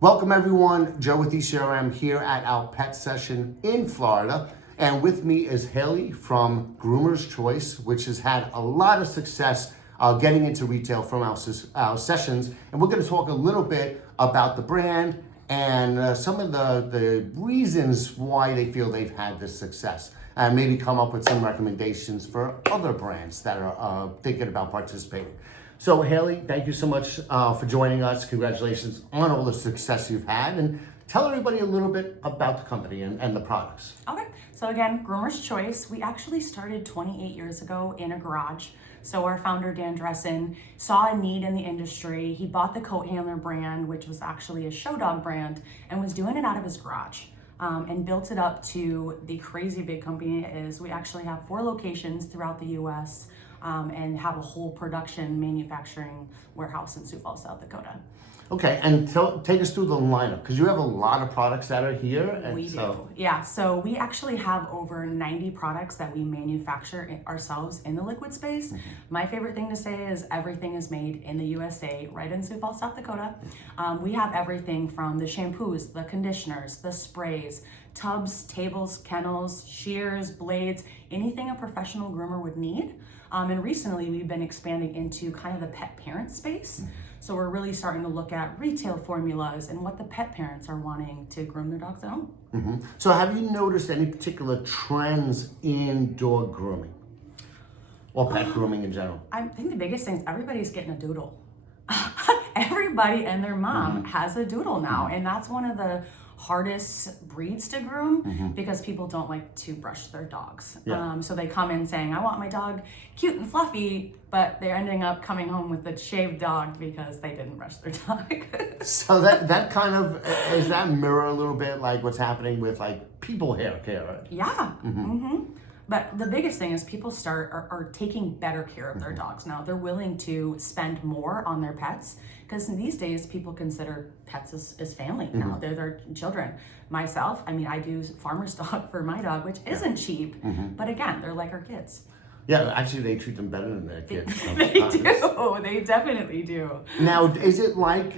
Welcome everyone, Joe with ECRM here at our pet session in Florida. And with me is Haley from Groomer's Choice, which has had a lot of success getting into retail from our sessions. And we're going to talk a little bit about the brand and some of the reasons why they feel they've had this success. And maybe come up with some recommendations for other brands that are thinking about participating. So Haley, thank you so much for joining us. Congratulations on all the success you've had, and tell everybody a little bit about the company and the products. Okay, so again, Groomer's Choice. We actually started 28 years ago in a garage. So our founder, Dan Dressen, saw a need in the industry. He bought the Coat Handler brand, which was actually a show dog brand, and was doing it out of his garage. And built it up to the crazy big company it is. We actually have 4 locations throughout the US and have a whole production manufacturing warehouse in Sioux Falls, South Dakota. Okay, and take us through the lineup, because you have a lot of products that are here. And we do, yeah. So we actually have over 90 products that we manufacture ourselves in the liquid space. Mm-hmm. My favorite thing to say is everything is made in the USA, right in Sioux Falls, South Dakota. We have everything from the shampoos, the conditioners, the sprays, tubs, tables, kennels, shears, blades, anything a professional groomer would need. And recently we've been expanding into kind of the pet parent space. Mm-hmm. So we're really starting to look at retail formulas and what the pet parents are wanting to groom their dogs at home. Mm-hmm. So have you noticed any particular trends in dog grooming or pet grooming in general? I think the biggest thing is everybody's getting a doodle. Everybody and their mom has a doodle now. And that's one of the hardest breeds to groom because people don't like to brush their dogs. Yeah. So they come in saying, I want my dog cute and fluffy, but they're ending up coming home with a shaved dog because they didn't brush their dog. So that kind of, is that mirror a little bit like what's happening with like people hair care? Yeah. But the biggest thing is people are taking better care of their dogs now. They're willing to spend more on their pets because these days people consider pets as family now. They're their children. Myself, I mean, I do farmer's dog for my dog, which isn't cheap, but again, they're like our kids. Yeah, actually they treat them better than their kids. They do, they definitely do. Now, is it like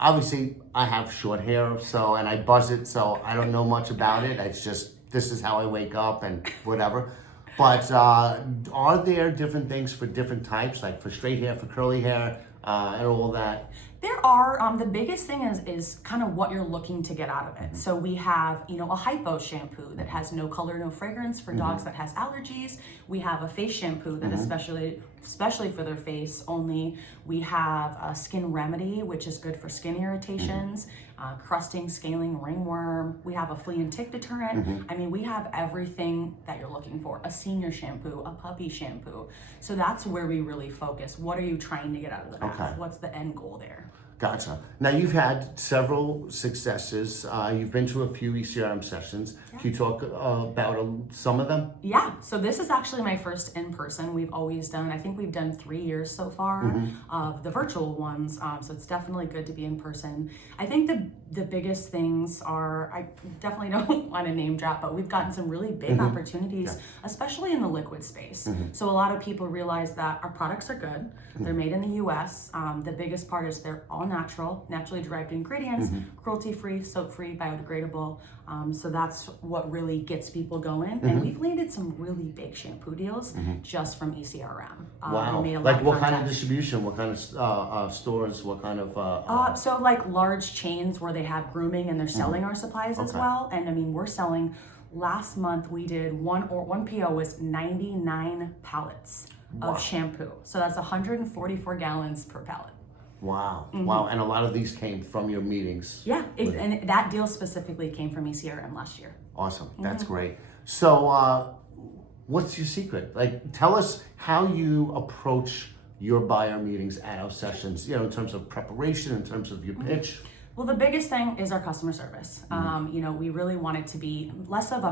obviously I have short hair, so, and I buzz it, so I don't know much about it. It's just, this is how I wake up and whatever. But are there different things for different types, like for straight hair, for curly hair, and all that? There are. The biggest thing is kind of what you're looking to get out of it. So we have, a hypo shampoo that has no color, no fragrance for dogs that has allergies. We have a face shampoo that especially for their face only. We have a skin remedy, which is good for skin irritations, crusting, scaling, ringworm. We have a flea and tick deterrent. I mean, we have everything that you're looking for. A senior shampoo, a puppy shampoo. So that's where we really focus. What are you trying to get out of the bath? Okay. What's the end goal there? Gotcha. Now you've had several successes. You've been to a few ECRM sessions. Yeah. Can you talk about some of them? Yeah. So this is actually my first in person. We've always done, I think we've done 3 years so far of the virtual ones. So it's definitely good to be in person. I think the biggest things are, I definitely don't want to name drop, but we've gotten some really big opportunities, especially in the liquid space. So a lot of people realize that our products are good. They're made in the US. The biggest part is they're all naturally derived ingredients, cruelty-free, soap-free, biodegradable. So that's what really gets people going. And we've landed some really big shampoo deals just from ECRM. Wow. Like what kind of distribution? What kind of stores? What kind of? So like large chains where they have grooming and they're selling our supplies as well. And I mean, we're selling, last month we did one PO was 99 pallets of shampoo. So that's 144 gallons per pallet. Wow. Wow. And a lot of these came from your meetings. Yeah. And that deal specifically came from ECRM last year. Awesome. That's great. So what's your secret? Like, tell us how you approach your buyer meetings at our sessions, in terms of preparation, in terms of your pitch. Well, the biggest thing is our customer service. We really want it to be less of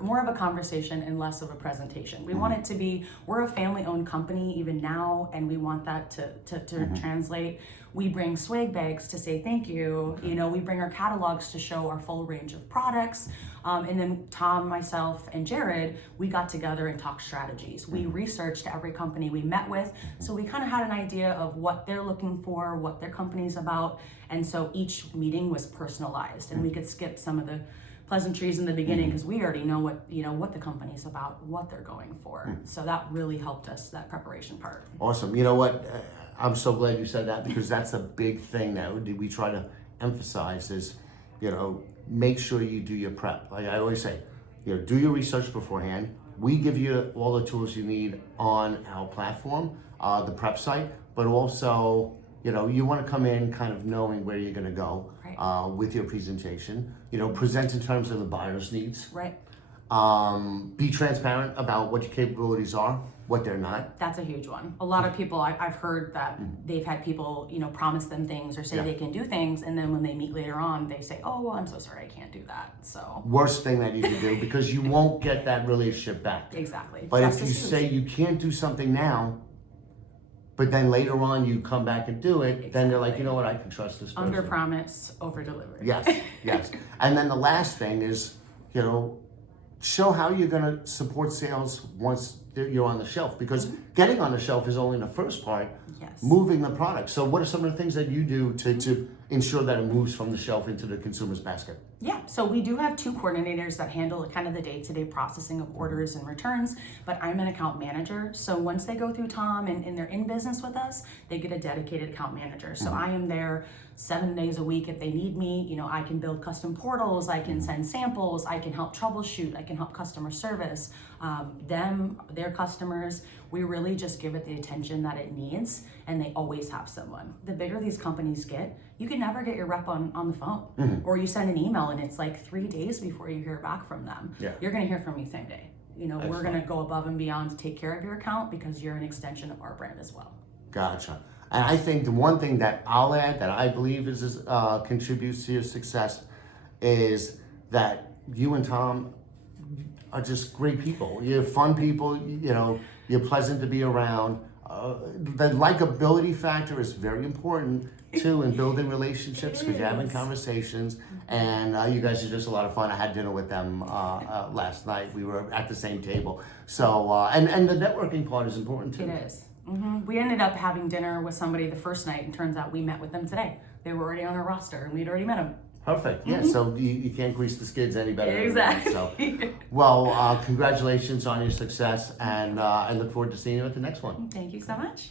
more of a conversation and less of a presentation. We want it to be, we're a family-owned company even now, and we want that to translate. We bring swag bags to say thank you. You know, we bring our catalogs to show our full range of products. And then Tom, myself, and Jared, we got together and talked strategies. We researched every company we met with, so we kind of had an idea of what they're looking for, what their company's about, and so each meeting was personalized, and we could skip some of the pleasantries in the beginning because we already know what the company's about, what they're going for. So that really helped us, that preparation part. Awesome. You know what? I'm so glad you said that, because that's a big thing that we try to emphasize is, make sure you do your prep. Like I always say, do your research beforehand. We give you all the tools you need on our platform, the prep site, but also, you want to come in kind of knowing where you're going to go with your presentation. Present in terms of the buyer's needs. Right. Be transparent about what your capabilities are, what they're not. That's a huge one. A lot of people, I've heard that they've had people, promise them things or say they can do things, and then when they meet later on, they say, oh, well, I'm so sorry, I can't do that. So worst thing that you can do, because you won't get that relationship back. Exactly. But Trust if you is huge. say you can't do something now, but then later on you come back and do it, then they're like, you know what, I can trust this person. Under promise, over deliver. Yes, yes. And then the last thing is, show how you're going to support sales once you're on the shelf, because getting on the shelf is only the first part. Yes. Moving the product. So what are some of the things that you do to ensure that it moves from the shelf into the consumer's basket? Yeah, so we do have two coordinators that handle kind of the day-to-day processing of orders and returns, but I'm an account manager. So once they go through Tom and they're in business with us, they get a dedicated account manager. So I am there 7 days a week if they need me. I can build custom portals, I can send samples, I can help troubleshoot, I can help customer service, their customers. We really just give it the attention that it needs, and they always have someone. The bigger these companies get, you can never get your rep on the phone, or you send an email and it's like 3 days before you hear back from them. Yeah. You're gonna hear from me same day. Excellent. We're gonna go above and beyond to take care of your account because you're an extension of our brand as well. Gotcha. And I think the one thing that I'll add that I believe contributes to your success is that you and Tom are just great people. You're fun people, you're pleasant to be around. The likability factor is very important too in building relationships, because you're having conversations, and you guys are just a lot of fun. I had dinner with them last night. We were at the same table. So, and the networking part is important too. It is. We ended up having dinner with somebody the first night, and turns out we met with them today. They were already on our roster, and we'd already met them. Perfect. Yeah. So you can't grease the skids any better. Exactly. So, well, congratulations on your success, and I look forward to seeing you at the next one. Thank you so much.